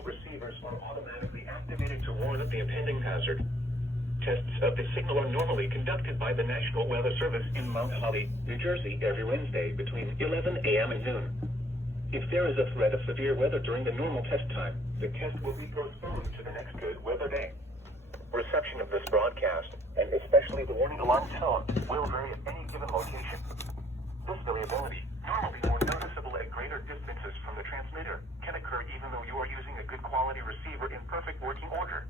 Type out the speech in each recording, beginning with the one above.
All receivers are automatically activated to warn of the impending hazard. Tests of the signal are normally conducted by the National Weather Service in Mount Holly, New Jersey, every Wednesday between 11 a.m. and noon. If there is a threat of severe weather during the normal test time, the test will be postponed to the next good weather day. Reception of this broadcast, and especially the warning alarm tone, will vary at any given location. This variability, normally more noticeable at greater distances from the transmitter, can occur even though you are using a good quality receiver in perfect working order.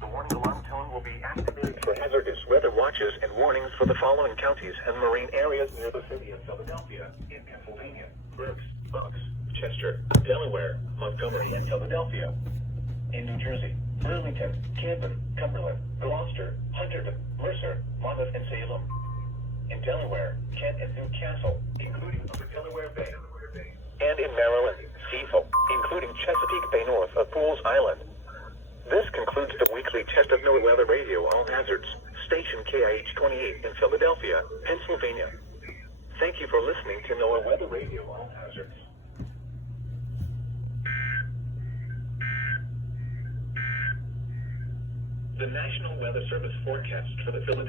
The warning alarm tone will be activated for hazardous weather watches and warnings for the following counties and marine areas near the city of Philadelphia, in Pennsylvania: Berks, Bucks, Chester, Delaware, Montgomery, and Philadelphia. In New Jersey, Burlington, Camden, Cumberland, Gloucester, Hunterdon, Mercer, Monmouth, and Salem. In Delaware, Kent and Newcastle, including Upper Delaware Bay. And in Maryland, Cecil, including Chesapeake Bay north of Fools Island. This concludes the weekly Test of NOAA Weather Radio All Hazards, station KIH 28 in Philadelphia, Pennsylvania. Thank you for listening to NOAA Weather Radio All Hazards. The National Weather Service forecast for the Philadelphia